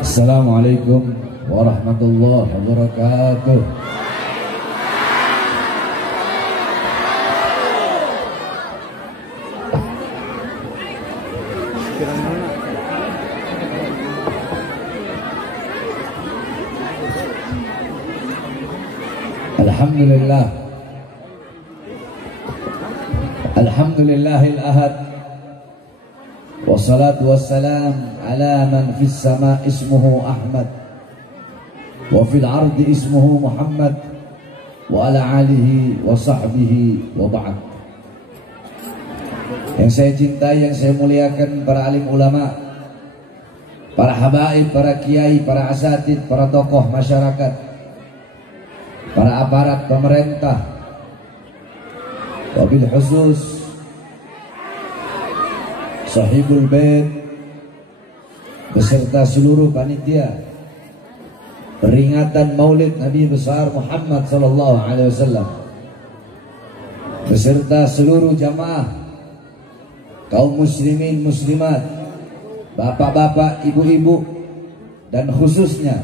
Assalamualaikum warahmatullahi wabarakatuh. Alhamdulillah, Alhamdulillahil ahad, wassalatu wassalam ala man fis sama ismuhu Ahmad wa fil ardi ismuhu Muhammad wa ala alihi wa sahbihi wa ba'd. Yang saya cintai, yang saya muliakan, para alim ulama, para habaib, para kiai, para asatid, para tokoh masyarakat, para aparat pemerintah, wabil khusus sahibul bait beserta seluruh panitia peringatan Maulid Nabi besar Muhammad sallallahu alaihi wasallam, beserta seluruh jamaah kaum muslimin muslimat, bapak-bapak, ibu-ibu, dan khususnya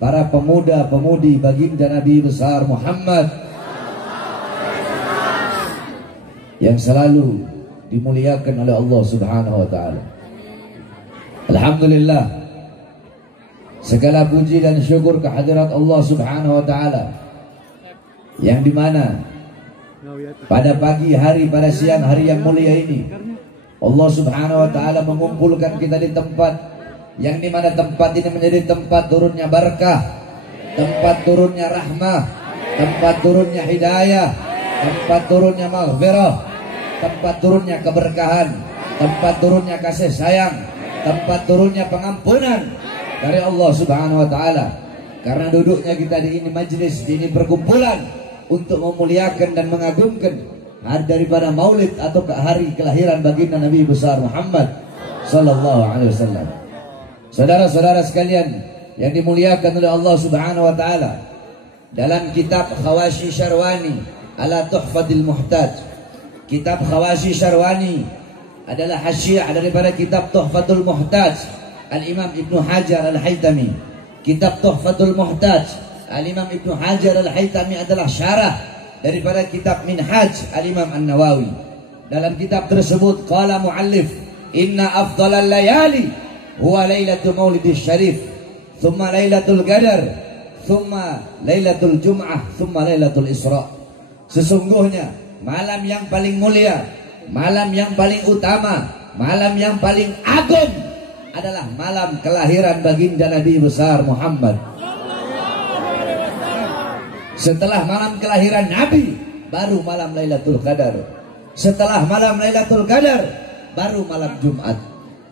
para pemuda-pemudi baginda Nabi besar Muhammad yang selalu dimuliakan oleh Allah Subhanahu wa taala. Alhamdulillah, segala puji dan syukur kehadirat Allah Subhanahu wa taala yang dimana pada pagi hari, pada siang hari yang mulia ini Allah Subhanahu wa taala mengumpulkan kita di tempat yang dimana tempat ini menjadi tempat turunnya barakah, tempat turunnya rahmah, tempat turunnya hidayah, tempat turunnya maghfirah, tempat turunnya keberkahan, tempat turunnya kasih sayang, tempat turunnya pengampunan dari Allah Subhanahu wa taala. Karena duduknya kita di ini majlis, di ini perkumpulan untuk memuliakan dan mengagungkan hari daripada Maulid atau hari kelahiran baginda Nabi besar Muhammad sallallahu alaihi wasallam. Saudara-saudara sekalian yang dimuliakan oleh Allah Subhanahu wa taala, dalam kitab Khawashi Syarwani ala Tuhfatil Muhtaj, kitab Khawashi Syarwani adalah hasyiah daripada kitab Tuhfatul Muhtaj Al-Imam Ibnu Hajar Al-Haytami. Kitab Tuhfatul Muhtaj Al-Imam Ibnu Hajar Al-Haytami adalah syarah daripada kitab Minhaj Al-Imam An-Nawawi. Dalam kitab tersebut qala muallif, inna afdalal layali huwa lailatul maulidis syarif, thumma lailatul qadar, thumma lailatul jum'ah, thumma lailatul isra. Sesungguhnya malam yang paling mulia, malam yang paling utama, malam yang paling agung adalah malam kelahiran baginda Nabi besar Muhammad. Setelah malam kelahiran Nabi, baru malam Lailatul Qadar. Setelah malam Lailatul Qadar, baru malam Jumat.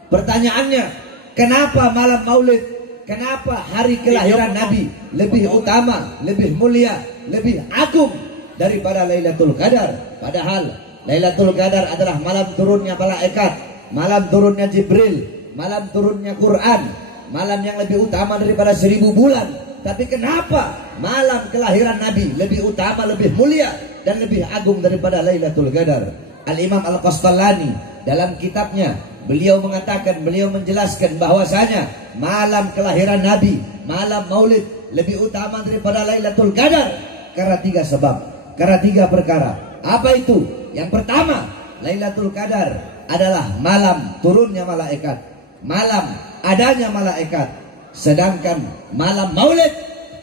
Pertanyaannya, kenapa malam Maulid, kenapa hari kelahiran Nabi lebih utama, lebih mulia, lebih agung daripada Lailatul Qadar? Padahal Lailatul Qadar adalah malam turunnya malaikat, malam turunnya Jibril, malam turunnya Quran, malam yang lebih utama daripada 1000 bulan. Tapi kenapa malam kelahiran Nabi lebih utama, lebih mulia, dan lebih agung daripada Lailatul Qadar? Al-Imam Al-Qastalani dalam kitabnya, beliau mengatakan, beliau menjelaskan bahwasanya malam kelahiran Nabi, malam Maulid lebih utama daripada Lailatul Qadar karena 3 sebab, karena 3 perkara. Apa itu? Yang pertama, Lailatul Qadar adalah malam turunnya malaikat, malam adanya malaikat. Sedangkan malam Maulid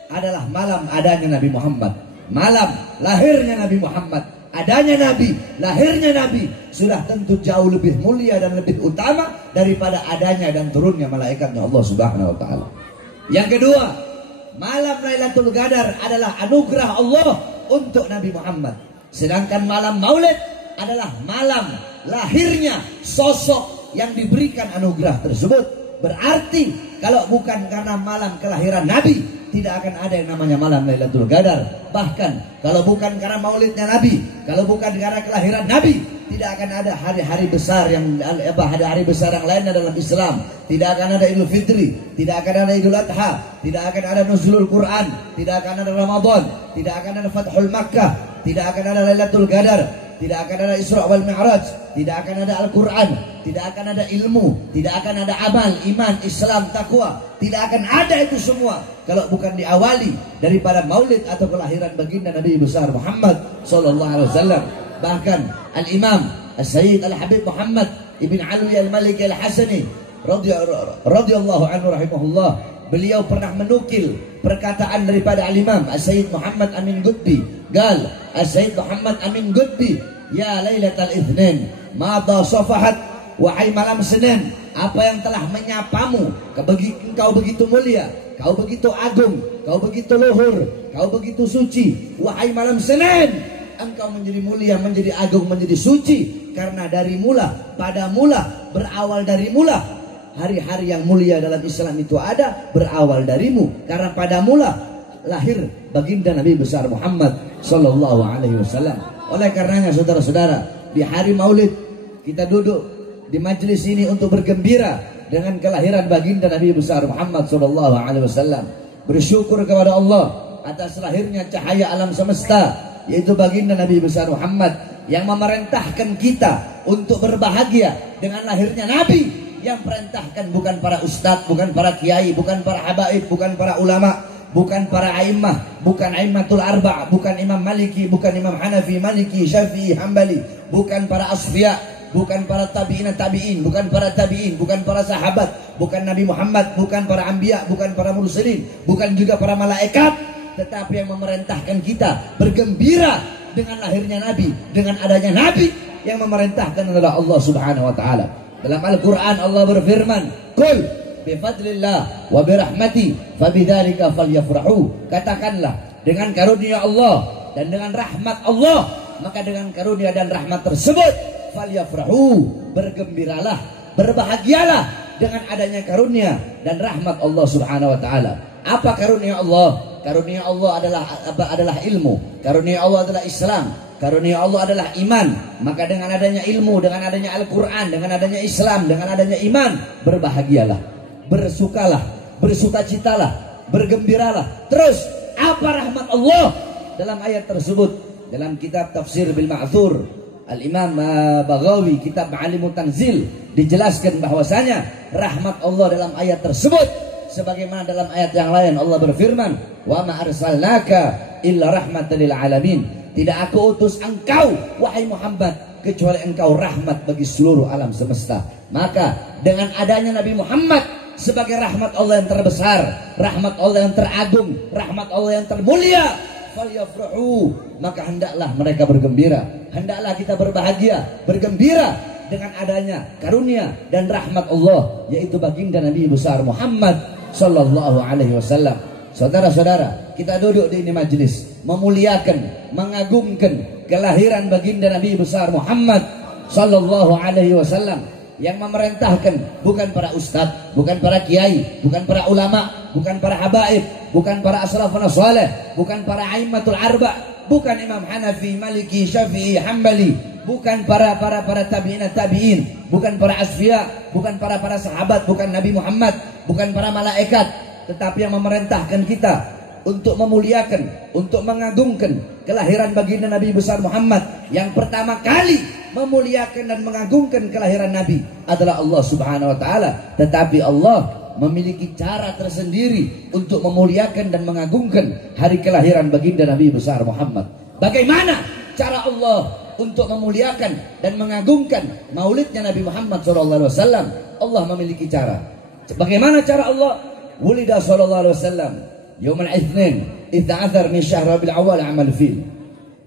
adalah malam adanya Nabi Muhammad, malam lahirnya Nabi Muhammad. Adanya Nabi, lahirnya Nabi sudah tentu jauh lebih mulia dan lebih utama daripada adanya dan turunnya malaikatnya Allah Subhanahu wa taala. Yang kedua, malam Lailatul Qadar adalah anugerah Allah untuk Nabi Muhammad. Sedangkan malam Maulid adalah malam lahirnya sosok yang diberikan anugerah tersebut. Berarti kalau bukan karena malam kelahiran Nabi, tidak akan ada yang namanya malam Lailatul Qadar. Bahkan kalau bukan karena maulidnya Nabi, kalau bukan karena kelahiran Nabi, tidak akan ada hari-hari besar yang hari-hari besar yang lainnya dalam Islam. Tidak akan ada Idul Fitri, tidak akan ada Idul Adha, tidak akan ada Nuzulul Quran, tidak akan ada Ramadan, tidak akan ada Fathul Makkah, tidak akan ada Lailatul Qadar. tidak akan ada Isra wal Mi'raj, tidak akan ada Al-Quran, tidak akan ada ilmu, tidak akan ada amal, iman, Islam, takwa. Tidak akan ada itu semua kalau bukan diawali daripada maulid atau kelahiran baginda Nabi besar Muhammad sallallahu alaihi wasallam. Bahkan Al-Imam As-Sayyid Al-Habib Muhammad Ibn Alwi Al-Malik Al-Hasani radhiyallahu anhu rahimahullah, beliau pernah menukil perkataan daripada Al-Imam As-Sayyid Muhammad Amin Qutbi. Gal As-Sayyid Muhammad Amin Qutbi, ya Lailatul Itsnin, mada safahat, wahai malam Senin, apa yang telah menyapamu, engkau begitu mulia, kau begitu agung, kau begitu luhur, kau begitu suci. Wahai malam Senin, engkau menjadi mulia, menjadi agung, menjadi suci, karena dari mula, pada mula, berawal dari mula. Hari-hari yang mulia dalam Islam itu ada, berawal darimu, karena pada mula lahir baginda Nabi besar Muhammad sallallahu alaihi wasallam. Oleh karenanya saudara-saudara, di hari Maulid kita duduk di majelis ini untuk bergembira dengan kelahiran baginda Nabi besar Muhammad sallallahu alaihi wasallam. Bersyukur kepada Allah atas lahirnya cahaya alam semesta, yaitu baginda Nabi besar Muhammad yang memerintahkan kita untuk berbahagia dengan lahirnya Nabi. Yang perintahkan bukan para ustadz, bukan para kiai, bukan para habaib, bukan para ulama, bukan para a'immah, bukan a'immatul arba', bukan Imam Maliki, bukan Imam Hanafi, Maliki, Syafi'i, Hambali, bukan para asfiya, bukan para tabi'in, bukan para tabi'in, bukan para sahabat, bukan Nabi Muhammad, bukan para anbiya, bukan para mursalin, bukan juga para malaikat, tetapi yang memerintahkan kita bergembira dengan lahirnya Nabi, dengan adanya Nabi. Yang memerintahkan adalah Allah Subhanahu wa taala. Dalam Al-Quran Allah berfirman, "Qul bifadlillah wa birahmati fabidzalika falyafrahu." Katakanlah, dengan karunia Allah dan dengan rahmat Allah, maka dengan karunia dan rahmat tersebut falyafrahu, bergembiralah, berbahagialah dengan adanya karunia dan rahmat Allah Subhanahu wa taala. Apa karunia Allah? Karunia Allah adalah ilmu. Karunia Allah adalah Islam. Karunia Allah adalah iman. Maka dengan adanya ilmu, dengan adanya Al-Quran, dengan adanya Islam, dengan adanya iman, berbahagialah, bersukalah, bersukacitalah, bergembiralah. Terus apa rahmat Allah dalam ayat tersebut? Dalam kitab Tafsir bil Ma'thur Al-Imam Baghawi, kitab Ma'alimut Tanzil, dijelaskan bahwasanya rahmat Allah dalam ayat tersebut sebagaimana dalam ayat yang lain Allah berfirman, "Wa ma arsalnaka illa rahmatan lil alamin." Tidak aku utus engkau wahai Muhammad kecuali engkau rahmat bagi seluruh alam semesta. Maka dengan adanya Nabi Muhammad sebagai rahmat Allah yang terbesar, rahmat Allah yang teragung, rahmat Allah yang termulia, falyafrahu, maka hendaklah mereka bergembira, hendaklah kita berbahagia, bergembira dengan adanya karunia dan rahmat Allah, yaitu baginda Nabi besar Muhammad sallallahu alaihi wasallam. Saudara-saudara, kita duduk di ini majelis memuliakan, mengagungkan kelahiran baginda Nabi besar Muhammad sallallahu alaihi wasallam, yang memerintahkan bukan para ustadz, bukan para kiai, bukan para ulama, bukan para habaib, bukan para asrafun salih, bukan para a'immatul arba', bukan Imam Hanafi, Maliki, Syafi'i, Hambali, bukan para tabi'in, bukan para asfiya, bukan para sahabat, bukan Nabi Muhammad, bukan para malaikat, tetapi yang memerintahkan kita untuk memuliakan, untuk mengagungkan kelahiran baginda Nabi besar Muhammad. Yang pertama kali memuliakan dan mengagungkan kelahiran Nabi adalah Allah Subhanahu wa taala. Tetapi Allah memiliki cara tersendiri untuk memuliakan dan mengagungkan hari kelahiran baginda Nabi besar Muhammad. Bagaimana cara Allah untuk memuliakan dan mengagungkan maulidnya Nabi Muhammad SAW? Allah memiliki cara. Bagaimana cara Allah? Wulida sallallahu alaihi wasallam Yaumul Itsnin 12 min syahr Rabiul Awwal amal fil.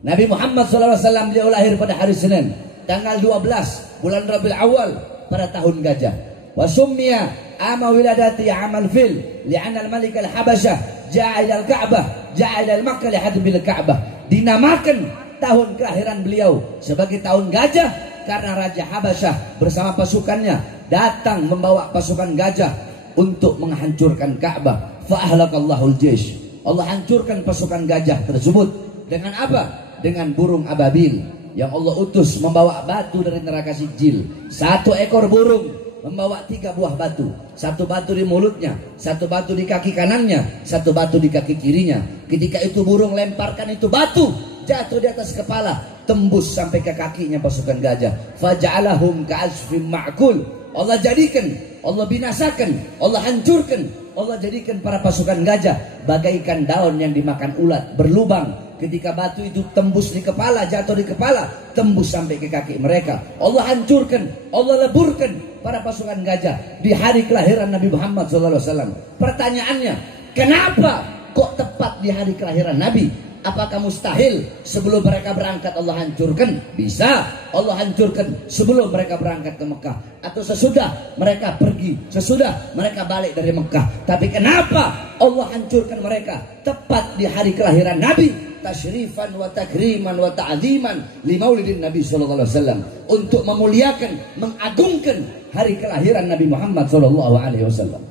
Nabi Muhammad sallallahu alaihi wasallam beliau lahir pada hari Senin, tanggal 12 bulan Rabiul Awwal pada tahun gajah. Wa summiya ama wiladati amal fil li'anna al-malik al-Habasyah ja'a ila al-Ka'bah, ja'a ila al-Makkah li hadbil Ka'bah. Dinamakan tahun kelahiran beliau sebagai tahun gajah karena Raja Habasyah bersama pasukannya datang membawa pasukan gajah untuk menghancurkan Ka'bah. Fa'ahlakallahul jaysh. Allah hancurkan pasukan gajah tersebut dengan apa? Dengan burung ababil yang Allah utus membawa batu dari neraka Sijil. Satu ekor burung membawa 3 buah batu. Satu batu di mulutnya, satu batu di kaki kanannya, satu batu di kaki kirinya. Ketika itu burung lemparkan itu batu jatuh di atas kepala tembus sampai ke kakinya pasukan gajah. Faja'alahum ka'asfim ma'kul. Allah jadikan, Allah binasakan, Allah hancurkan, Allah jadikan para pasukan gajah bagaikan daun yang dimakan ulat, berlubang. Ketika batu itu tembus di kepala, jatuh di kepala, tembus sampai ke kaki mereka. Allah hancurkan, Allah leburkan para pasukan gajah di hari kelahiran Nabi Muhammad SAW. Pertanyaannya, kenapa kok tepat di hari kelahiran Nabi? Apakah mustahil sebelum mereka berangkat Allah hancurkan? Bisa. Allah hancurkan sebelum mereka berangkat ke Mekah atau sesudah mereka pergi, sesudah mereka balik dari Mekah. Tapi kenapa Allah hancurkan mereka tepat di hari kelahiran Nabi? Tasyrifan wa takriman wa ta'ziman li maulidin Nabi sallallahu alaihi wasallam, untuk memuliakan, mengagungkan hari kelahiran Nabi Muhammad sallallahu alaihi wasallam.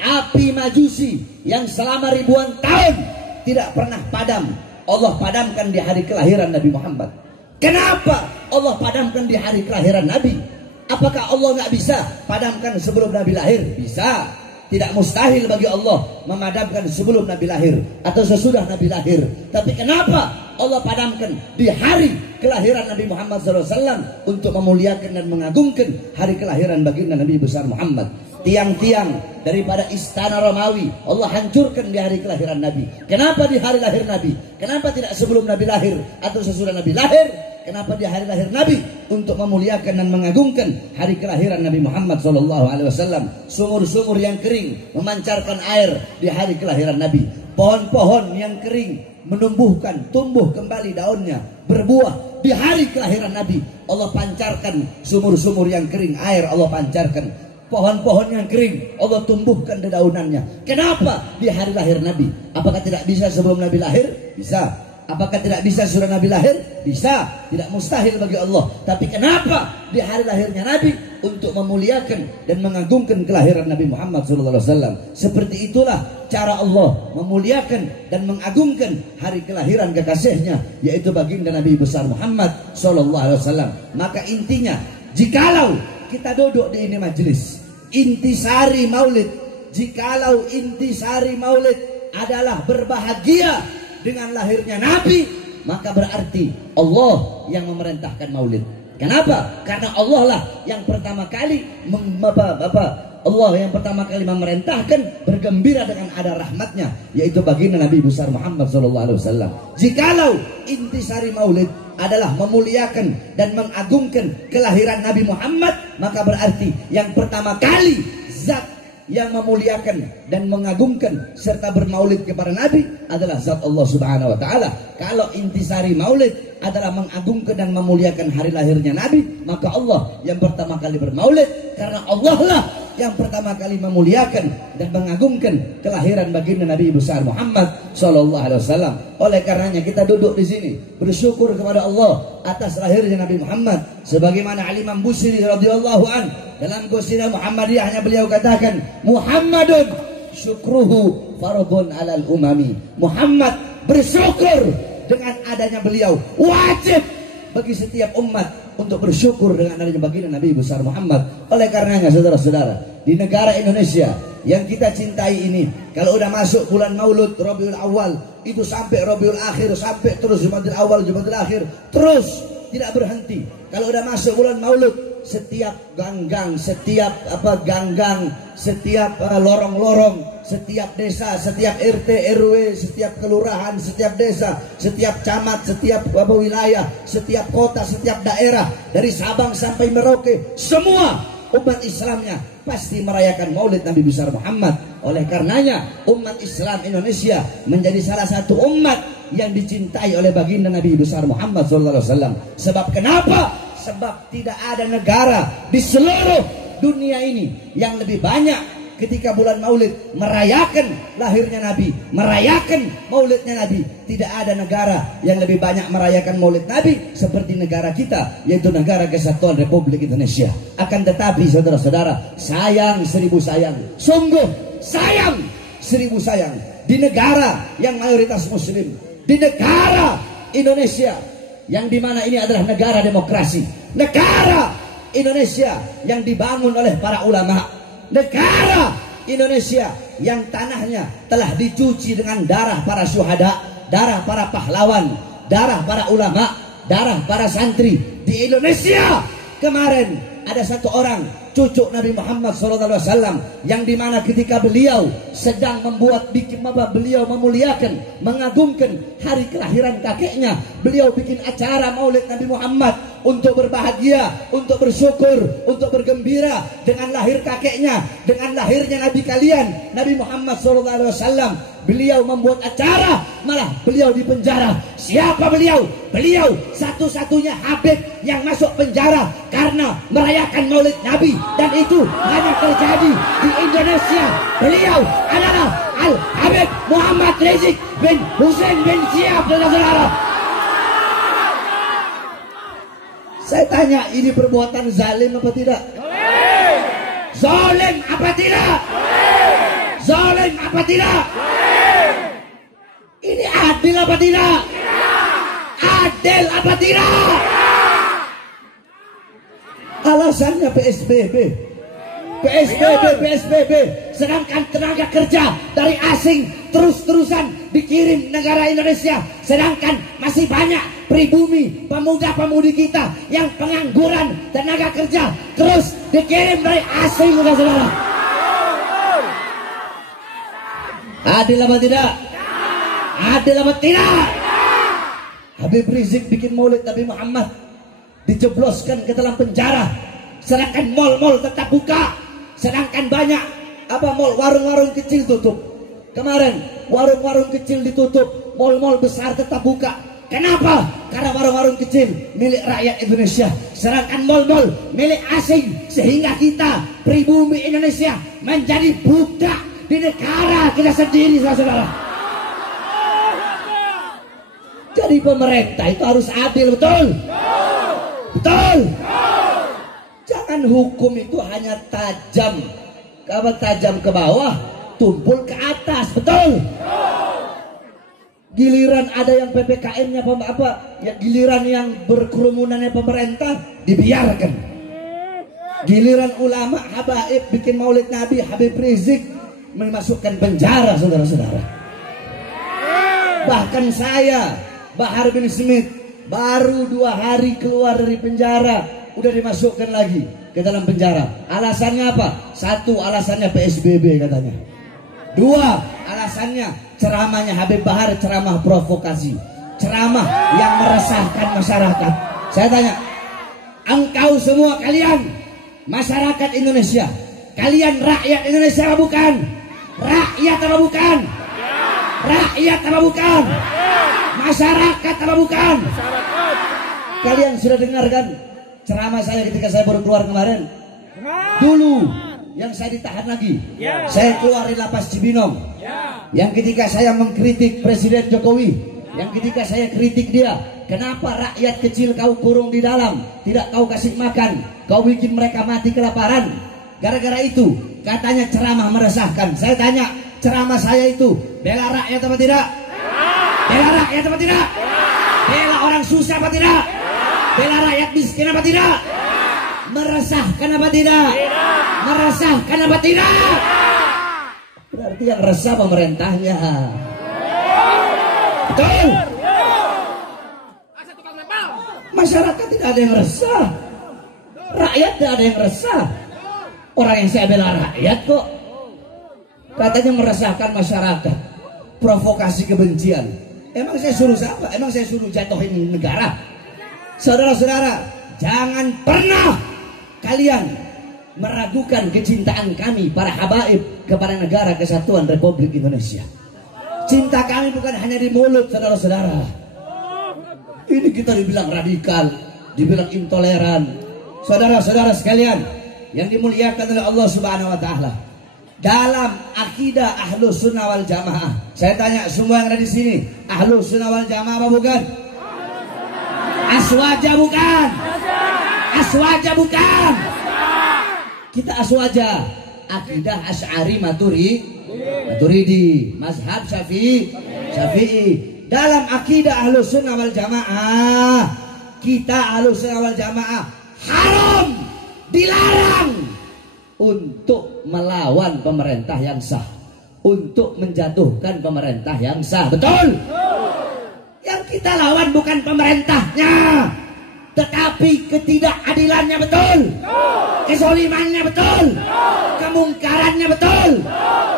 Api Majusi yang selama ribuan tahun tidak pernah padam, Allah padamkan di hari kelahiran Nabi Muhammad. Kenapa Allah padamkan di hari kelahiran Nabi? Apakah Allah nggak bisa padamkan sebelum Nabi lahir? Bisa. Tidak mustahil bagi Allah memadamkan sebelum Nabi lahir atau sesudah Nabi lahir. Tapi kenapa Allah padamkan di hari kelahiran Nabi Muhammad SAW untuk memuliakan dan mengagungkan hari kelahiran baginda Nabi besar Muhammad? Tiang-tiang daripada istana Romawi Allah hancurkan di hari kelahiran Nabi. Kenapa di hari lahir Nabi? Kenapa tidak sebelum Nabi lahir atau sesudah Nabi lahir? Kenapa di hari lahir Nabi? Untuk memuliakan dan mengagungkan hari kelahiran Nabi Muhammad SAW. Sumur-sumur yang kering memancarkan air di hari kelahiran Nabi. Pohon-pohon yang kering menumbuhkan, tumbuh kembali daunnya, berbuah di hari kelahiran Nabi. Allah pancarkan sumur-sumur yang kering, air Allah pancarkan. Pohon-pohon yang kering Allah tumbuhkan dedaunannya. Kenapa di hari lahir Nabi? Apakah tidak bisa sebelum Nabi lahir? Bisa. Apakah tidak bisa sesudah Nabi lahir? Bisa. Tidak mustahil bagi Allah. Tapi kenapa di hari lahirnya Nabi? Untuk memuliakan dan mengagungkan kelahiran Nabi Muhammad SAW. Seperti itulah cara Allah memuliakan dan mengagungkan hari kelahiran kekasihnya, yaitu baginda Nabi besar Muhammad SAW. Maka intinya, jikalau kita duduk di ini majelis intisari maulid, jikalau intisari maulid adalah berbahagia dengan lahirnya Nabi, maka berarti Allah yang memerintahkan maulid. Kenapa? Karena Allah lah yang pertama kali Allah yang pertama kali memerintahkan bergembira dengan ada rahmatnya, yaitu baginda Nabi besar Muhammad SAW. Jikalau intisari maulid adalah memuliakan dan mengagungkan kelahiran Nabi Muhammad, maka berarti yang pertama kali zat yang memuliakan dan mengagungkan serta bermaulid kepada Nabi adalah zat Allah Subhanahu wa taala. Kalau intisari maulid adalah mengagungkan dan memuliakan hari lahirnya Nabi, maka Allah yang pertama kali bermaulid, karena Allah lah yang pertama kali memuliakan dan mengagungkan kelahiran baginda Nabi besar Muhammad sallallahu alaihi wasallam. Oleh karenanya kita duduk di sini bersyukur kepada Allah atas lahirnya Nabi Muhammad, sebagaimana Al-Imam Busiri radhiyallahu an dalam Qasidah Muhammadiyahnya beliau katakan, Muhammadun syukruhu fardun alal umami. Muhammad bersyukur dengan adanya beliau, wajib bagi setiap umat untuk bersyukur dengan adanya baginda Nabi besar Muhammad. Oleh karenanya saudara-saudara, di negara Indonesia yang kita cintai ini, kalau udah masuk bulan Maulud Rabiul Awal, itu sampai Rabiul Akhir, sampai terus Jumadil Awal, Jumadil Akhir, terus tidak berhenti. Kalau udah masuk bulan Maulud, setiap ganggang, setiap lorong-lorong, setiap desa, setiap RT RW, setiap kelurahan, setiap desa, setiap camat, setiap wilayah, setiap kota, setiap daerah, dari Sabang sampai Merauke, semua umat Islamnya pasti merayakan Maulid Nabi besar Muhammad. Oleh karenanya umat Islam Indonesia menjadi salah satu umat yang dicintai oleh baginda Nabi besar Muhammad SAW. Sebab kenapa? Sebab tidak ada negara di seluruh dunia ini yang lebih banyak ketika bulan Maulid merayakan lahirnya Nabi, merayakan Maulidnya Nabi. Tidak ada negara yang lebih banyak merayakan Maulid Nabi seperti negara kita, yaitu negara Kesatuan Republik Indonesia. Akan tetapi saudara-saudara, sayang seribu sayang, sungguh sayang seribu sayang, di negara yang mayoritas Muslim, di negara Indonesia yang dimana ini adalah negara demokrasi, negara Indonesia yang dibangun oleh para ulama, negara Indonesia yang tanahnya telah dicuci dengan darah para syuhada, darah para pahlawan, darah para ulama, darah para santri di Indonesia. Kemarin ada satu orang cucu Nabi Muhammad SAW yang dimana ketika beliau sedang beliau memuliakan, mengagungkan hari kelahiran kakeknya, beliau bikin acara Maulid Nabi Muhammad untuk berbahagia, untuk bersyukur, untuk bergembira dengan lahir kakeknya, dengan lahirnya Nabi kalian, Nabi Muhammad SAW. Beliau membuat acara, malah beliau dipenjara. Siapa beliau? Beliau satu-satunya Habib yang masuk penjara karena merayakan Maulid Nabi, dan itu hanya terjadi di Indonesia. Beliau adalah Al-Habib Muhammad Rizik bin Hussein bin Syihab, saudara-saudara. Saya tanya, ini perbuatan zalim apa tidak? Zalim apa tidak? Zalim apa tidak? Ini adil apa tidak? Adil apa tidak? Alasannya PSBB. Sedangkan tenaga kerja dari asing terus-terusan dikirim negara Indonesia. Sedangkan masih banyak pribumi, pemuda-pemudi kita yang pengangguran tenaga kerja terus dikirim dari asing, saudara-saudara. Adil apa tidak? Adil apa tidak? Habib Rizik bikin Maulid Nabi Muhammad, dijebloskan ke dalam penjara. Sedangkan mal-mal tetap buka. Sedangkan banyak warung-warung kecil tutup. Kemarin warung-warung kecil ditutup, mal-mal besar tetap buka. Kenapa? Karena warung-warung kecil milik rakyat Indonesia, sedangkan mal-mal milik asing, sehingga kita pribumi Indonesia menjadi budak di negara kita sendiri, saudara. Jadi pemerintah itu harus adil, betul? Betul. Jangan hukum itu hanya tajam ke bawah, tumpul ke atas, betul? Giliran ada yang PPKM-nya giliran yang berkerumunannya pemerintah dibiarkan. Giliran ulama habaib bikin Maulid Nabi, Habib Rizik memasukkan penjara, saudara-saudara. Bahkan saya, Bahar bin Smith, baru 2 hari keluar dari penjara udah dimasukkan lagi ke dalam penjara. Alasannya apa? 1, alasannya PSBB katanya. 2, alasannya ceramahnya Habib Bahar, ceramah provokasi, ceramah yang meresahkan masyarakat. Saya tanya, engkau semua kalian masyarakat Indonesia, kalian rakyat Indonesia apa bukan? Rakyat apa bukan? Rakyat apa bukan? Masyarakat apa bukan? Kalian sudah dengarkan ceramah saya ketika saya baru keluar kemarin? Dulu yang saya ditahan lagi, saya keluar dari lapas Cibinong. Yang ketika saya mengkritik Presiden Jokowi, yang ketika saya kritik dia, kenapa rakyat kecil kau kurung di dalam, tidak kau kasih makan, kau bikin mereka mati kelaparan. Gara-gara itu katanya ceramah meresahkan. Saya tanya, ceramah saya itu bela rakyat apa tidak? Bela rakyat apa tidak? Bela orang susah apa tidak? Bela rakyat miskin apa tidak? Meresahkan apa tidak? Meresahkan apa tidak? Berarti yang resah pemerintahnya. Betul? Masyarakat tidak ada yang resah, rakyat tidak ada yang resah. Orang yang saya bela rakyat kok. Katanya meresahkan masyarakat, provokasi kebencian. Emang saya suruh siapa? Emang saya suruh jatuhin negara? Saudara-saudara, jangan pernah kalian meragukan kecintaan kami para habaib kepada negara kesatuan Republik Indonesia. Cinta kami bukan hanya di mulut, saudara-saudara. Ini kita dibilang radikal, dibilang intoleran. Saudara-saudara sekalian yang dimuliakan oleh Allah Subhanahu wa taala, dalam akidah Ahlus Sunnah wal Jamaah, saya tanya semua yang ada di sini, Ahlus Sunnah wal Jamaah apa bukan? Aswaja bukan? Aswaja bukan? Kita aswaja, akidah Asy'ari Maturidi, mazhab Syafi'i. Dalam akidah Ahlus Sunnah wal Jamaah, kita Ahlus Sunnah wal Jamaah haram, dilarang untuk melawan pemerintah yang sah, untuk menjatuhkan pemerintah yang sah. Betul? Yang kita lawan bukan pemerintahnya, tetapi ketidakadilannya betul, kezolimannya betul, kemungkarannya betul,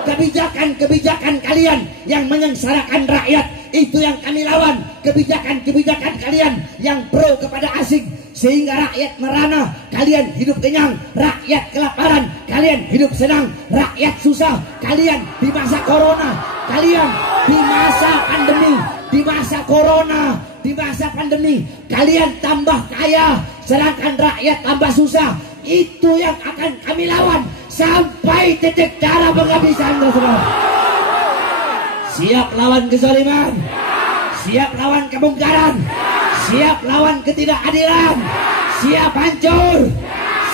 kebijakan-kebijakan kalian yang menyengsarakan rakyat, itu yang kami lawan. Kebijakan-kebijakan kalian yang pro kepada asing, sehingga rakyat merana, kalian hidup kenyang, rakyat kelaparan, kalian hidup senang, rakyat susah, kalian di masa corona, kalian di masa pandemi, di masa corona, di masa pandemi, kalian tambah kaya, sedangkan rakyat tambah susah. Itu yang akan kami lawan sampai titik darah penghabisan, saudara. Siap lawan kezaliman, siap lawan kemungkaran, siap lawan ketidakadilan, siap hancur,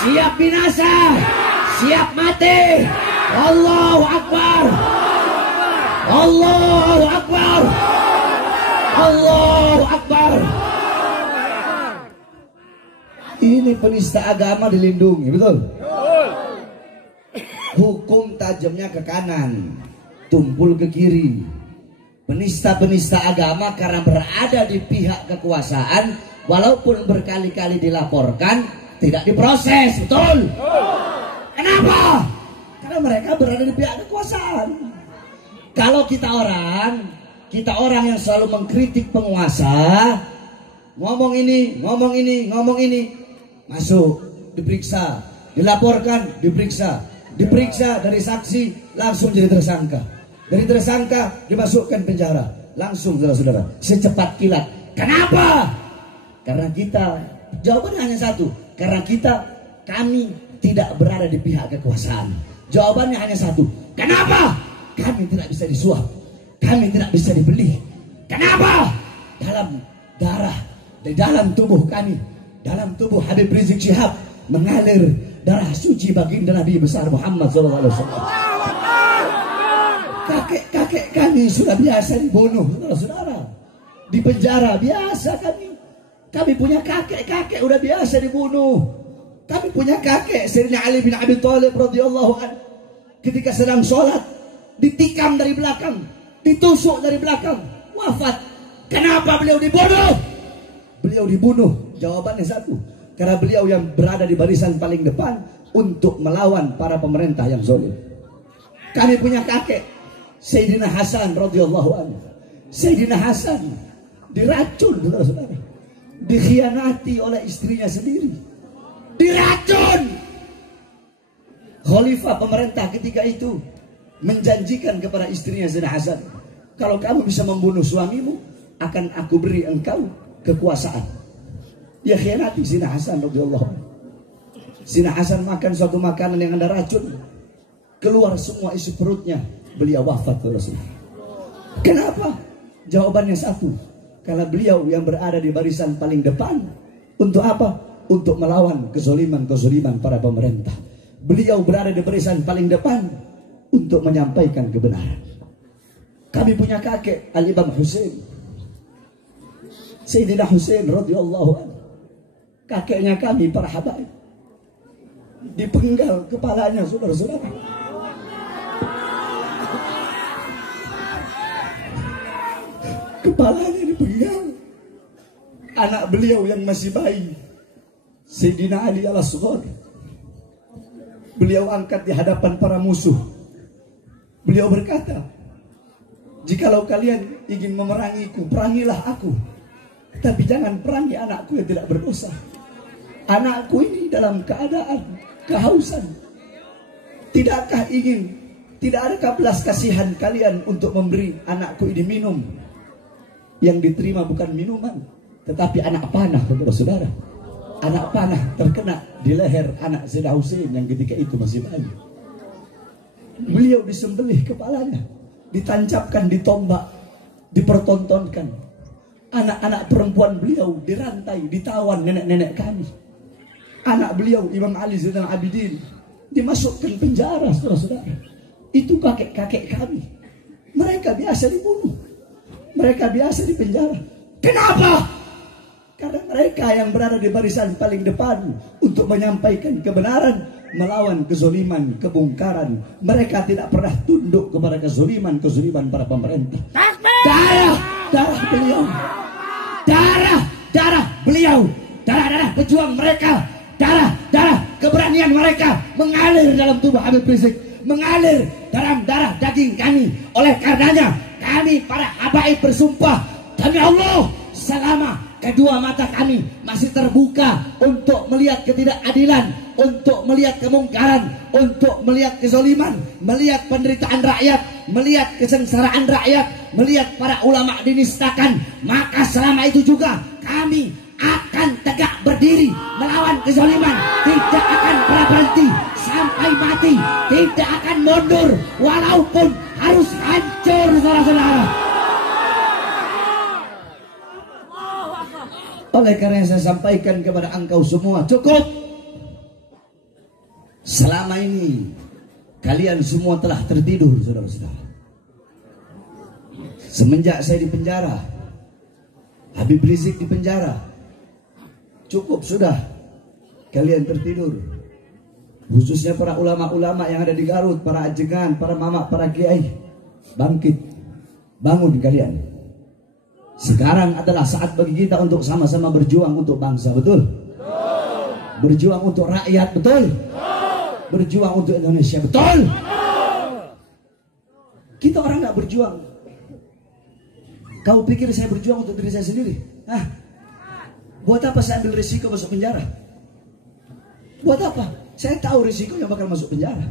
siap binasa, siap mati. Allahu Akbar, Allahu Akbar, Allahu Akbar. Ini penista agama dilindungi, betul? Hukum tajamnya ke kanan, tumpul ke kiri. Penista-penista agama karena berada di pihak kekuasaan, walaupun berkali-kali dilaporkan, tidak diproses, betul? Kenapa? Karena mereka berada di pihak kekuasaan. Kalau kita orang yang selalu mengkritik penguasa, ngomong ini, masuk, diperiksa, dilaporkan, diperiksa dari saksi, langsung jadi tersangka. Dari tersangka dimasukkan penjara, langsung saudara-saudara, secepat kilat. Kenapa? Karena kita, jawabannya hanya satu, karena kami tidak berada di pihak kekuasaan. Jawabannya hanya satu, kenapa? Kami tidak bisa disuap, kami tidak bisa dibeli. Kenapa? Dalam darah, di dalam tubuh kami, dalam tubuh Habib Rizik Syihab mengalir darah suci baginda Nabi besar Muhammad SAW. Kakek-kakek kami sudah biasa dibunuh, saudara-saudara. Di penjara biasa kami. Kami punya kakek-kakek udah biasa dibunuh. Kami punya kakek Sayyidina Ali bin Abi Thalib radhiyallahu anhu, ketika sedang sholat ditikam dari belakang, ditusuk dari belakang, wafat. Kenapa beliau dibunuh? Beliau dibunuh, jawabannya satu, karena beliau yang berada di barisan paling depan untuk melawan para pemerintah yang zalim. Kami punya kakek Sayyidina Hasan radhiyallahu anhu. Sayyidina Hasan diracun, saudara-saudara. Dikhianati oleh istrinya sendiri. Diracun. Khalifah pemerintah ketika itu menjanjikan kepada istrinya Sayyidina Hasan, kalau kamu bisa membunuh suamimu, akan aku beri engkau kekuasaan. Dia khianati Sayyidina Hasan radhiyallahu anhu. Sayyidina Hasan makan suatu makanan yang ada racun, keluar semua isi perutnya, beliau wafat, Rasulullah. Kenapa? Jawabannya satu, karena beliau yang berada di barisan paling depan. Untuk apa? Untuk melawan kezoliman-kezoliman para pemerintah. Beliau berada di barisan paling depan untuk menyampaikan kebenaran. Kami punya kakek Al-Imam Hussein, Sayyidina Hussein radhiyallahu anhu. Kakeknya kami para habaib, dipenggal kepalanya, saudara-saudara. Kepalanya dipenggal. Anak beliau yang masih bayi, Sayyidina Ali al-Asghar, beliau angkat di hadapan para musuh. Beliau berkata, jikalau kalian ingin memerangiku, perangilah aku, tapi jangan perangi anakku yang tidak berdosa. Anakku ini dalam keadaan kehausan. Tidakkah tidak adakah belas kasihan kalian untuk memberi anakku ini minum? Yang diterima bukan minuman, tetapi anak panah, saudara-saudara. Anak panah terkena di leher anak Sayyidina Hussein yang ketika itu masih bayi. Beliau disembelih kepalanya, ditancapkan di tombak, dipertontonkan. Anak-anak perempuan beliau dirantai, ditawan nenek-nenek kami. Anak beliau Imam Ali Zainal Abidin dimasukkan penjara, saudara-saudara. Itu kakek-kakek kami. Mereka biasa dibunuh, mereka biasa dipenjara. Kenapa? Karena mereka yang berada di barisan paling depan untuk menyampaikan kebenaran, melawan kezoliman, kebongkaran. Mereka tidak pernah tunduk kepada kezoliman para pemerintah. Takbir! darah beliau, darah beliau, darah pejuang mereka, darah keberanian mereka mengalir dalam tubuh Habib Rizik, mengalir dalam darah daging kami. Oleh karenanya kami para habaib bersumpah demi Allah, selama kedua mata kami masih terbuka untuk melihat ketidakadilan, untuk melihat kemungkaran, untuk melihat kezaliman, melihat penderitaan rakyat, melihat kesengsaraan rakyat, melihat para ulama dinistakan, maka selama itu juga kami akan tegak berdiri melawan kezaliman, tidak akan pernah berhenti sampai mati, tidak akan mundur walaupun harus hancur, saudara-saudara. Oleh karena saya sampaikan kepada engkau semua, cukup. Selama ini kalian semua telah tertidur, saudara-saudara. Semenjak saya di penjara, Habib Rizik di penjara, cukup sudah kalian tertidur. Khususnya para ulama-ulama yang ada di Garut, para ajengan, para mama, para kiai, bangkit, bangun kalian. Sekarang adalah saat bagi kita untuk sama-sama berjuang untuk bangsa, betul? Berjuang untuk rakyat, betul? Berjuang untuk Indonesia, betul? Kita orang nggak berjuang. Kau pikir saya berjuang untuk diri saya sendiri? Hah? Buat apa saya ambil risiko masuk penjara? Buat apa? Saya tahu risikonya bakal masuk penjara.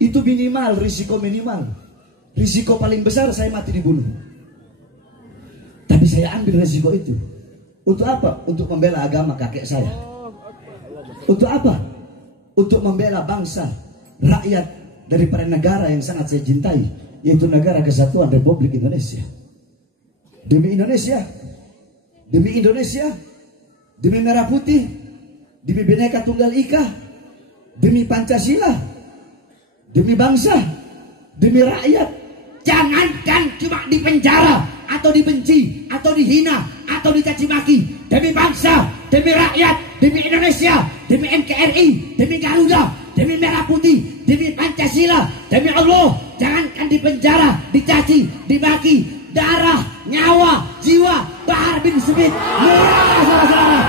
Itu minimal, risiko minimal. Risiko paling besar saya mati dibunuh. Tapi saya ambil resiko itu. Untuk apa? Untuk membela agama kakek saya. Untuk apa? Untuk membela bangsa, rakyat daripada negara yang sangat saya cintai, yaitu negara Kesatuan Republik Indonesia. Demi Indonesia, demi Indonesia, demi merah putih, demi Bhinneka Tunggal Ika, demi Pancasila, demi bangsa, demi rakyat. Jangankan cuma di penjara, atau dibenci, atau dihina, atau dicaci maki, demi bangsa, demi rakyat, demi Indonesia, demi NKRI, demi Garuda, demi Merah Putih, demi Pancasila, demi Allah, jangankan di penjara, dicaci, dimaki, darah, nyawa, jiwa Bahar bin Smith murah, saudara-saudara.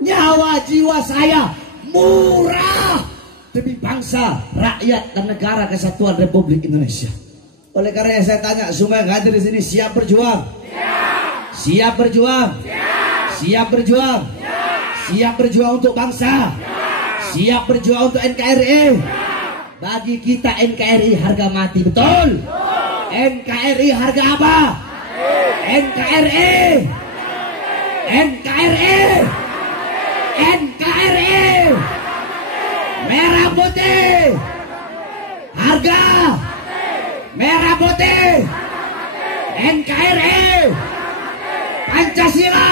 Nyawa jiwa saya murah demi bangsa, rakyat, dan negara Kesatuan Republik Indonesia. Oleh karena saya tanya semua yang hadir di sini, siap berjuang? Siap. Siap berjuang? Siap. Siap berjuang? Siap. Siap berjuang untuk bangsa? Siap. Siap berjuang untuk NKRI? Siap. Bagi kita NKRI harga mati, betul? Betul. NKRI harga apa? Mati. NKRI. NKRI. NKRI. Merah putih. Harga merah putih, NKRI, Pancasila,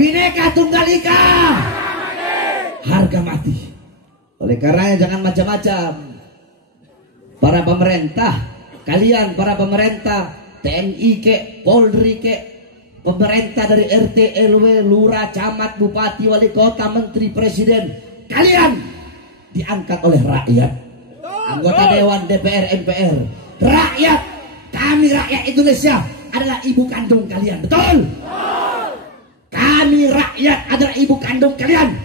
Bhinneka Tunggal Ika, harga mati. Oleh karenanya jangan macam-macam. Para pemerintah, kalian para pemerintah, TNI kek, Polri kek, pemerintah dari RT, RW, lurah, camat, bupati, wali kota, menteri, presiden, kalian diangkat oleh rakyat. Anggota Dewan, DPR, MPR, rakyat, kami rakyat Indonesia adalah ibu kandung kalian, betul? Kami rakyat adalah ibu kandung kalian.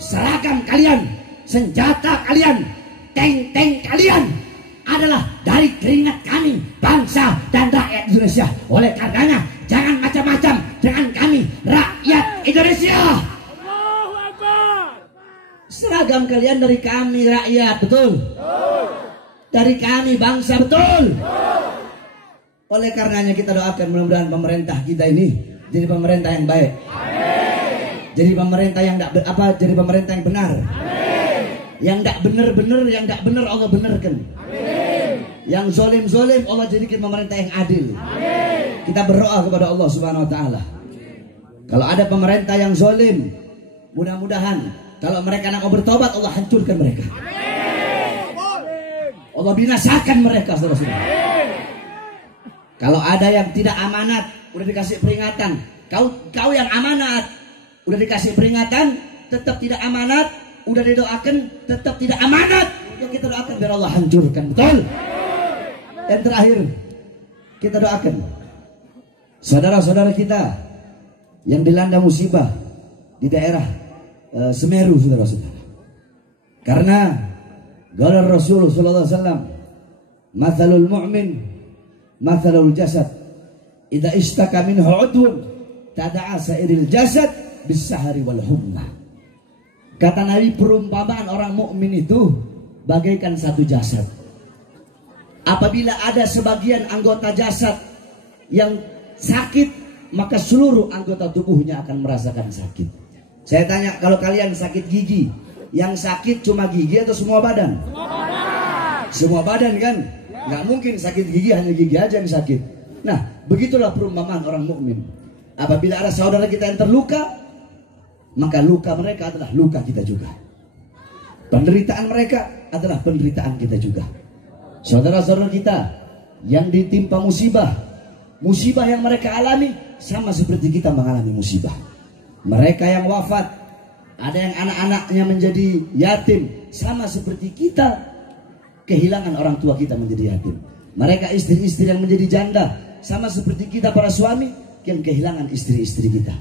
Seragam kalian, senjata kalian, tank-tank kalian adalah dari keringat kami, bangsa dan rakyat Indonesia. Oleh karenanya jangan macam-macam dengan kami rakyat Indonesia. Seragam kalian dari kami rakyat, betul? Dari kami bangsa, betul? Oleh karenanya kita doakan mudah-mudahan pemerintah kita ini jadi pemerintah yang baik. Jadi pemerintah yang jadi pemerintah yang benar. Yang tidak benar-benar, yang tidak benar Allah benarkan. Yang zolim-zolim Allah jadikan pemerintah yang adil. Kita berdoa kepada Allah Subhanahu Wa Taala. Kalau ada pemerintah yang zolim, mudah-mudahan kalau mereka nak bertobat, Allah hancurkan mereka. Allah binasakan mereka, saudara-saudara. Kalau ada yang tidak amanat, udah dikasih peringatan. Kau yang amanat, udah dikasih peringatan, tetap tidak amanat, udah didoakan, tetap tidak amanat. Yang kita doakan biar Allah hancurkan, betul? Dan terakhir, kita doakan saudara-saudara kita yang dilanda musibah di daerah Semeru, saudara-saudara. Karena qala Rasulullah sallallahu alaihi wasallam, "Matsalul mu'min matsalul jasad, idza ishtaka minhu 'udwun tada'a sa'iril jasad bis-sahari wal humma." Kata Nabi, perumpamaan orang mukmin itu bagaikan satu jasad. Apabila ada sebagian anggota jasad yang sakit, maka seluruh anggota tubuhnya akan merasakan sakit. Saya tanya, kalau kalian sakit gigi, yang sakit cuma gigi atau semua badan? Semua badan. Semua badan kan? Nggak mungkin sakit gigi hanya gigi aja yang sakit. Nah, begitulah perumpamaan orang mukmin. Apabila ada saudara kita yang terluka, maka luka mereka adalah luka kita juga. Penderitaan mereka adalah penderitaan kita juga. Saudara-saudara kita yang ditimpa musibah, musibah yang mereka alami sama seperti kita mengalami musibah. Mereka yang wafat, ada yang anak-anaknya menjadi yatim, sama seperti kita kehilangan orang tua kita menjadi yatim. Mereka istri-istri yang menjadi janda, sama seperti kita para suami yang kehilangan istri-istri kita.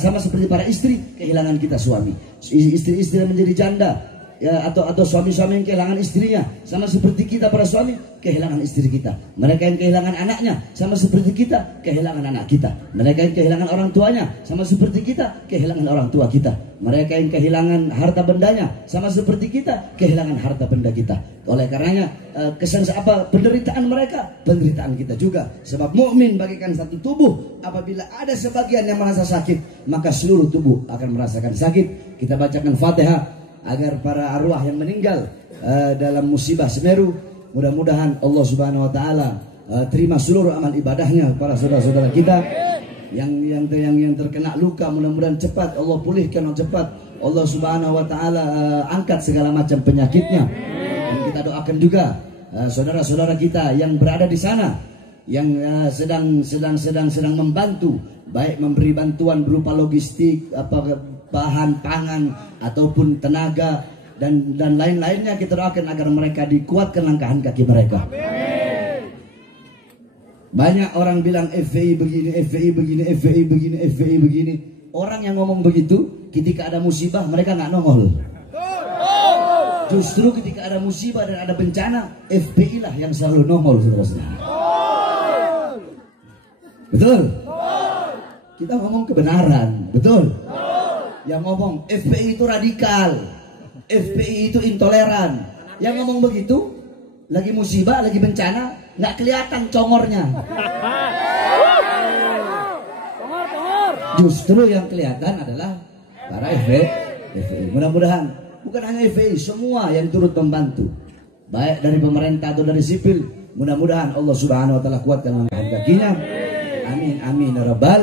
Sama seperti para istri kehilangan kita suami. Istri-istri yang menjadi janda, ya, atau suami-suami yang kehilangan istrinya, sama seperti kita para suami kehilangan istri kita. Mereka yang kehilangan anaknya, sama seperti kita kehilangan anak kita. Mereka yang kehilangan orang tuanya, sama seperti kita kehilangan orang tua kita. Mereka yang kehilangan harta bendanya, sama seperti kita kehilangan harta benda kita. Oleh karenanya penderitaan mereka, penderitaan kita juga. Sebab mukmin bagaikan satu tubuh. Apabila ada sebagian yang merasa sakit, maka seluruh tubuh akan merasakan sakit. Kita bacakan Fatihah agar para arwah yang meninggal dalam musibah Semeru, mudah-mudahan Allah Subhanahu wa taala terima seluruh amal ibadahnya para saudara-saudara kita yang terkena luka, mudah-mudahan cepat Allah pulihkan cepat. Allah Subhanahu wa taala angkat segala macam penyakitnya. Dan kita doakan juga saudara-saudara kita yang berada di sana yang sedang membantu, baik memberi bantuan berupa logistik, bahan pangan ataupun tenaga dan lain-lainnya. Kita doakan agar mereka dikuatkan langkahan kaki mereka. Banyak orang bilang FPI begini, FPI begini, FPI begini, FPI begini. Orang yang ngomong begitu ketika ada musibah mereka nggak nongol. Justru ketika ada musibah dan ada bencana, FPI lah yang selalu nongol, saudara-saudara. Betul? Kita ngomong kebenaran, betul? Yang ngomong FPI itu radikal, FPI itu intoleran. Yang ngomong begitu, lagi musibah, lagi bencana, nggak kelihatan congornya. Justru yang kelihatan adalah para FPI. Mudah-mudahan bukan hanya FPI, semua yang turut membantu, baik dari pemerintah atau dari sipil, mudah-mudahan Allah Subhanahu wa taala kuatkan langkah kakinya. Amin amin ya rabbal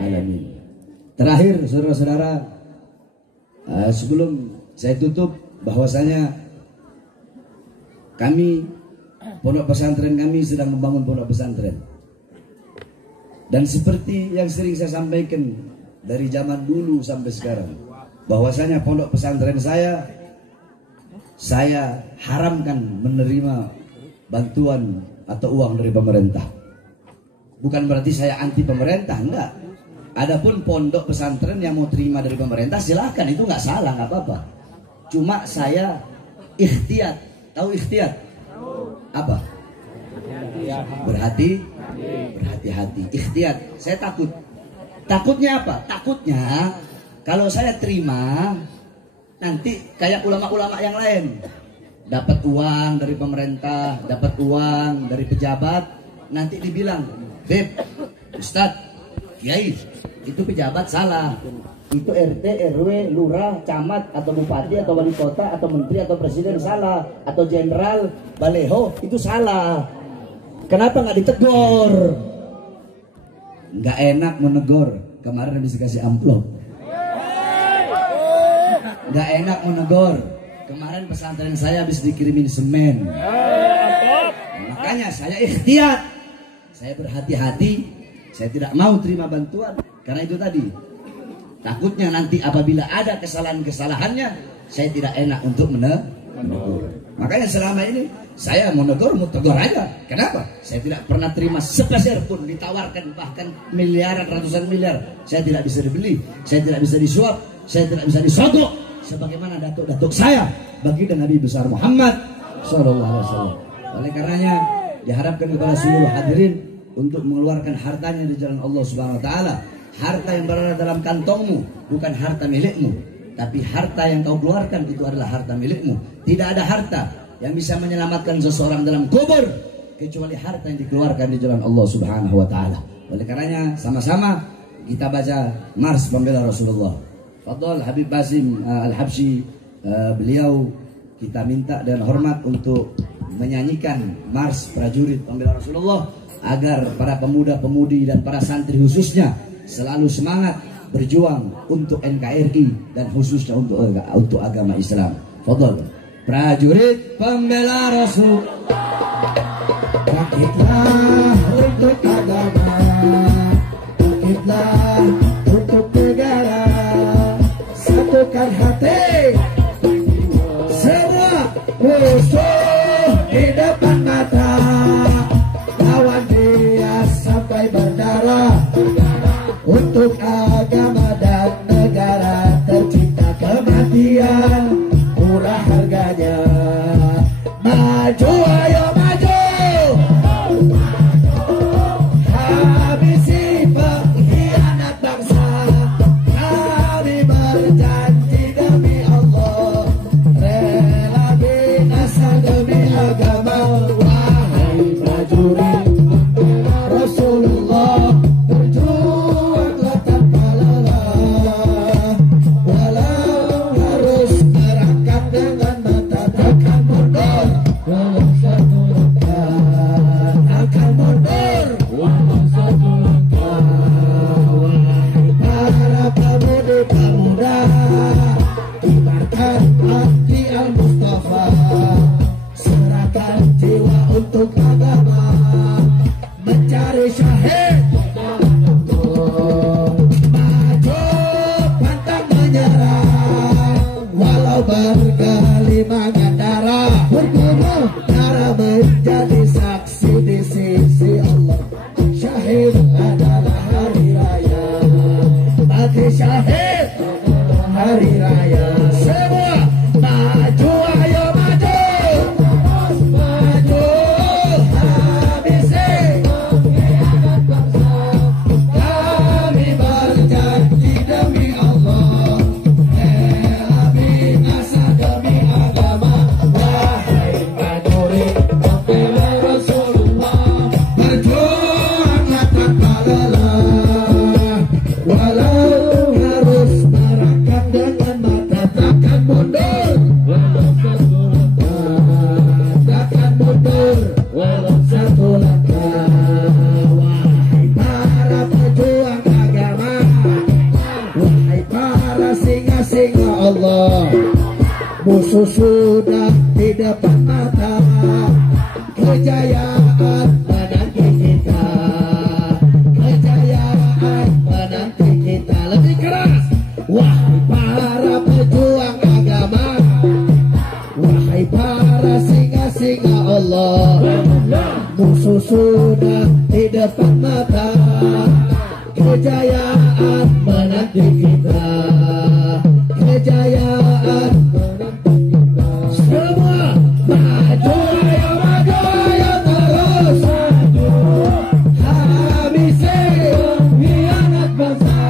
alamin. Terakhir saudara-saudara, sebelum saya tutup, bahwasanya kami pondok pesantren kami sedang membangun pondok pesantren. Dan seperti yang sering saya sampaikan dari zaman dulu sampai sekarang, bahwasanya pondok pesantren saya haramkan menerima bantuan atau uang dari pemerintah. Bukan berarti saya anti pemerintah, enggak. Adapun pondok pesantren yang mau terima dari pemerintah silahkan, itu nggak salah, nggak apa-apa. Cuma saya ikhtiyat. Tahu ikhtiyat? Apa? Berhati-hati. Ikhtiyat. Saya takut. Takutnya apa? Takutnya kalau saya terima, nanti kayak ulama-ulama yang lain, dapat uang dari pemerintah, dapat uang dari pejabat, nanti dibilang, Beb, Ustadz, Kiai, itu pejabat salah. Itu RT, RW, lurah, camat, atau bupati, atau wali kota, atau menteri, atau presiden salah. Atau jenderal, baleho, itu salah. Kenapa nggak ditegur? Nggak enak menegur. Kemarin habis dikasih amplop. Nggak enak menegur. Kemarin pesantren saya habis dikirimin semen. Makanya saya ikhtiyat. Saya berhati-hati. Saya tidak mau terima bantuan. Karena itu tadi, takutnya nanti apabila ada kesalahan-kesalahannya, saya tidak enak untuk menegur. Makanya selama ini Saya mau negur aja. Kenapa? Saya tidak pernah terima sepeser pun ditawarkan, bahkan miliaran, ratusan miliar. Saya tidak bisa dibeli, saya tidak bisa disuap, saya tidak bisa disogok. Sebagaimana datuk-datuk saya baginda Nabi besar Muhammad SAW. Oleh karenanya diharapkan kepada seluruh hadirin untuk mengeluarkan hartanya di jalan Allah Subhanahu Wa Taala. Harta yang berada dalam kantongmu bukan harta milikmu, tapi harta yang kau keluarkan itu adalah harta milikmu. Tidak ada harta yang bisa menyelamatkan seseorang dalam kubur kecuali harta yang dikeluarkan di jalan Allah Subhanahu Wa Taala. Oleh karenanya sama-sama kita baca Mars Pembela Rasulullah. Fadhol Habib Basim Al-Habsyi, beliau kita minta dan hormat untuk menyanyikan Mars Prajurit Pembela Rasulullah agar para pemuda-pemudi dan para santri khususnya selalu semangat berjuang untuk NKRI dan khususnya untuk agama Islam. Fadhol. Prajurit Pembela Rasul, bangkitlah untuk agama, bangkitlah untuk negara, satukan hati, semua musuh di depan mata, lawan dia sampai berdarah, untuk agama dan negara tercipta kematian murah harganya. Maju ayo maju, habisi pengkhianat bangsa. Kami berjanji demi Allah, rela binasa demi agama. Wahai prajurit Rasulullah, berjuanglah tanpa lelah, walau harus merangkak dengan mata takkan mundur, walau satu langkah takkan mundur, walau satu langkah. Wahai para pemuda, kibarkan hati Al-Mustafa, serahkan jiwa untuk agama, mencari syahid. Maju pantang menyerah, walau bergelimangnya darah, bergumul darah menjadi saksi di sisi Allah. Syahid adalah hari raya, bagi syahid hari raya. Semua maju ayo maju, maju habisi. Kami berjanji demi Allah, rela binasa demi agama. Wahai prajurit Pembela Rasulullah, berjuanglah tanpa lelah, walau harus merangkak dengan mata takkan mundur, walau satu langkah takkan mundur, walau satu langkah. Wahai para pejuang agama, wahai para singa-singa Allah, musuh sudah di depan mata, kejayaan menanti kita, kejayaan menanti kita. Lebih keras, wahai para pejuang agama, wahai para singa-singa Allah, musuh sudah di depan mata, kejayaan menanti kita, kejayaan menanti kita. Semua maju ayo maju ayo terus maju, habisi pengkhianat bangsa.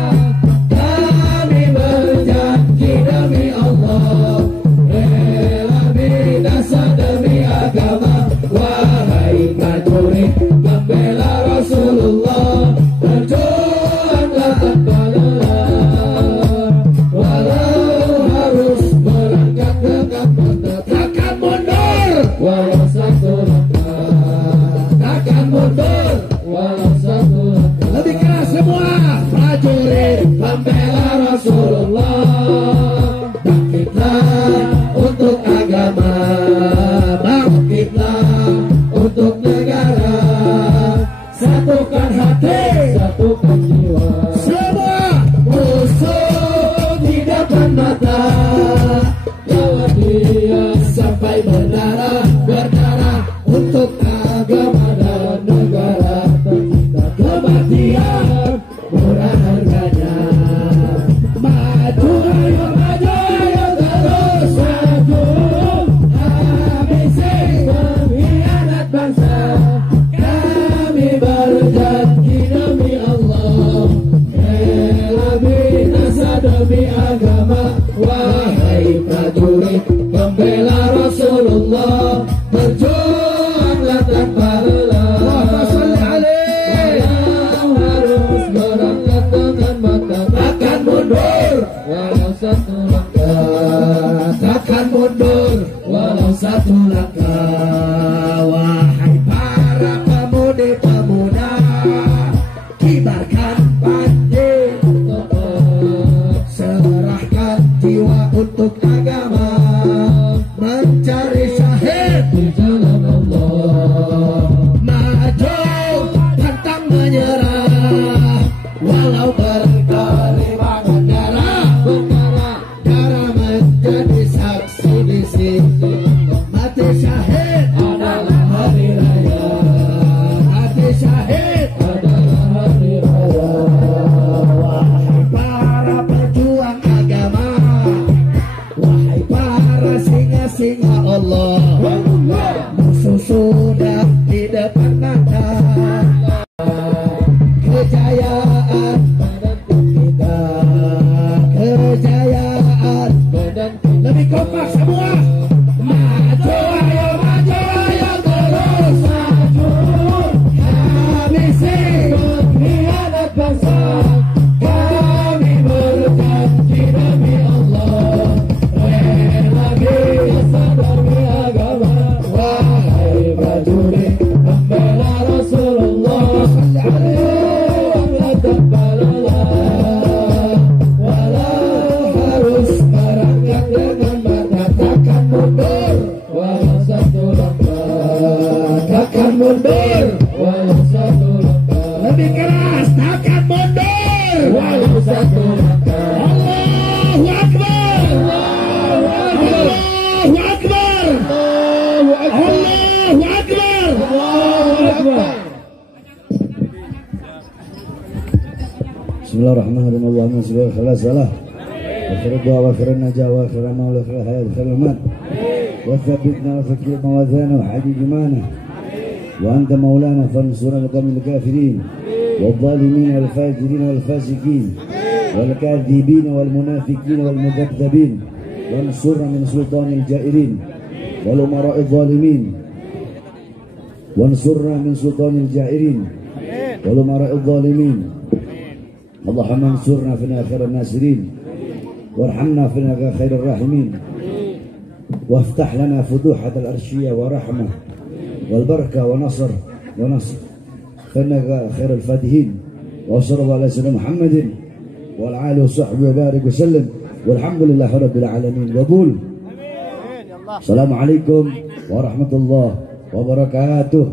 Kami berjanji demi Allah, rela binasa demi agama. Wahai prajurit Pembela Rasulullah, berjuanglah tanpa lelah, walau harus merangkak dengan mata takkan mundur, walau satu langkah takkan mundur, walau satu langkah. Lebih keras semua prajurit Pembela Rasulullah, bangkitlah untuk agama, bangkitlah untuk negara, satukan hati, satukan jiwa. Semua musuh di depan mata, lawan dia sampai berdarah, berdarah. Demi agama, wahai prajurit pembela Rasulullah, berjuanglah tanpa lelah. Walau harus berangkat dengan mata, takkan mundur walau satu langkah, takkan mundur walau satu langkah. Wahai para pemudi-pemuda, kibarkan panji, serahkan jiwa untuk agama, mencari syahid di jalan Allah. Maju pantang menyerah, walau berkali bangun darah, darah menjadi saksi di sini. Mati syahid adalah hari raya, mati syahid adalah hari raya. Wahai para pejuang agama, wahai para singa-singa Allah, musuh sudah di depan mata, kejayaan menanti kita, kejayaan menanti. Lebih kompak semua. Maju ayo, maju ayo, terus maju. Habisi pengkhianat bangsa, kami berjanji demi Allah, rela bisa demi agama. Wahai prajurit pembela Rasulullah, jangan tanpa lelah, walau harus berangkat dengan mata, takkan mundur walau satu langkah, takkan mundur walau satu langkah. Lebih keras, takkan mundur walau satu langkah. Allahu Akbar, Allahu Akbar, Allahu Akbar, Allahu Akbar, Allahu Akbar. Bismillahirrahmanirrahim. Allahumma shalli ala sayyidina wa khairu du'a wa khairu najah wa khairu amal wa khairu hayat wa khairu mat wa thabbitna wa fakir mawazana wa hadid imana wa anta maulana fansurna qawmil kafirin wal zalimin wal fajirin wal fasikin wal kadhibin wal munafiqin wal mudabdabin wansurna min sultanil jairin wal umara'idh zalimin wansurna min sultanil jairin wal umara'idh zalimin. اللهم انصرنا فينا خير الناصرين وارحمنا فينا خير الراحمين وافتح لنا فتوحة الأرشية ورحمة والبركة ونصر فإنك خير الفاتحين وصلى الله على سيدنا محمد وعلى آله وصحبه وبارك وسلم والحمد لله رب العالمين. وقول السلام عليكم ورحمة الله وبركاته.